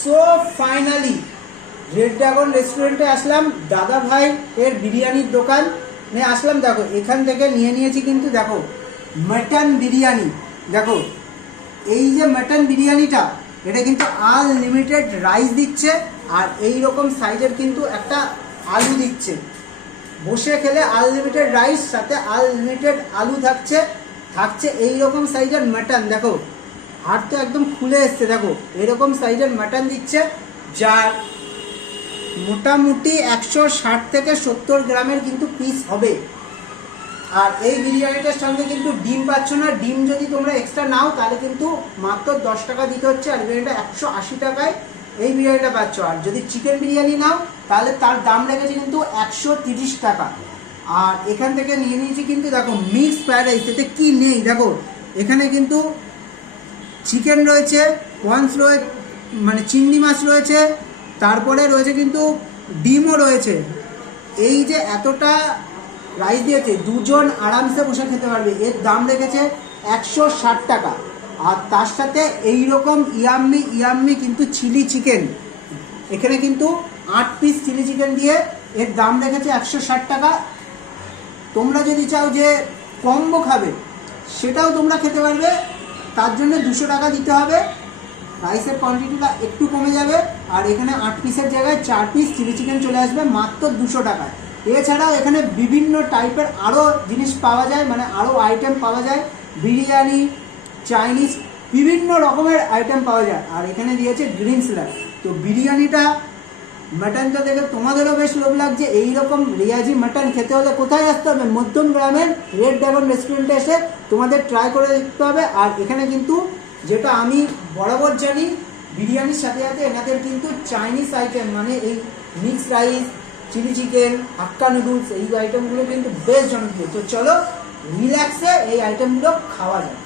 So finally red dragon রেস্টুরেন্টে আসলাম, দাদা ভাই এর বিরিয়ানির দোকান আসলাম। দেখো এখান থেকে নিয়েছি কিন্তু দেখো মাটন বিরিয়ানি। দেখো এই যে মাটন বিরিয়ানিটা, এটা কিন্তু আনলিমিটেড রাইস দিচ্ছে আর এই রকম সাইজের কিন্তু একটা আলু দিচ্ছে। বসে খেলে আনলিমিটেড রাইস, সাথে আনলিমিটেড আলু থাকছে এই রকম সাইজের মাটন। দেখো হাড় তো একদম খুলে এসছে। দেখো এরকম সাইজের মাটন দিচ্ছে, যার মোটামুটি 160 থেকে 70 গ্রামের কিন্তু পিস হবে। আর এই বিরিয়ানিটার সঙ্গে কিন্তু ডিম পাচ্ছ না। ডিম যদি তোমরা এক্সট্রা নাও তাহলে কিন্তু মাত্র 10 টাকা দিতে হচ্ছে, আর বিরিয়ানিটা 180 টাকায় এই বিরিয়ানিটা পাচ্ছ। আর যদি চিকেন বিরিয়ানি নাও তাহলে তার দাম রেখেছে কিন্তু 130 টাকা। আর এখান থেকে নিয়েছি কিন্তু দেখো মিক্স ফ্রাইড রাইস। এতে কি নেই দেখো, এখানে কিন্তু চিকেন রয়েছে, প্রনস রয়েছে, মানে চিংড়ি মাছ রয়েছে, তারপরে রয়েছে কিন্তু ডিমও রয়েছে। এই যে এতটা রাইস দিয়েছে, দুজন আরামসে বসে খেতে পারবে। এর দাম রেখেছে 160 টাকা। আর তার সাথে এইরকম ইয়াম্মি কিন্তু চিলি চিকেন, এখানে কিন্তু 8 পিস চিলি চিকেন দিয়ে এর দাম রেখেছে 160 টাকা। তোমরা যদি চাও যে কম্বো খাবে সেটাও তোমরা খেতে পারবে, তার জন্য 200 টাকা দিতে হবে। রাইসের কোয়ান্টিটিটা একটু কমে যাবে। আর এখানে 8 পিসের জায়গায় 4 পিস চিলি চিকেন চলে আসবে মাত্র 200 টাকায়। এছাড়াও এখানে বিভিন্ন টাইপের আরও জিনিস পাওয়া যায়, মানে আরও আইটেম পাওয়া যায়, বিরিয়ানি, চাইনিজ, বিভিন্ন রকমের আইটেম পাওয়া যায়। আর এখানে দিয়েছে গ্রিন স্যালাড। তো বিরিয়ানিটা, মাটনটা দেখে তোমাদেরও বেশ লোভ লাগছে। এইরকম রিয়াজি মাটন খেতে হলে কোথায় আসতে হবে? মধ্যম গ্রামের রেড ড্রাগন রেস্টুরেন্টে এসে তোমাদের ট্রাই করে দেখতে হবে। আর এখানে কিন্তু যেটা আমি বরাবর জানি, বিরিয়ানির সাথে সাথে এনাদের কিন্তু চাইনিজ আইটেম, মানে এই মিক্স রাইস, চিলি চিকেন, হাক্কা নুডলস, এই আইটেমগুলো কিন্তু বেশ জনপ্রিয়। তো চলো রিল্যাক্সে এই আইটেমগুলো খাওয়া যায়।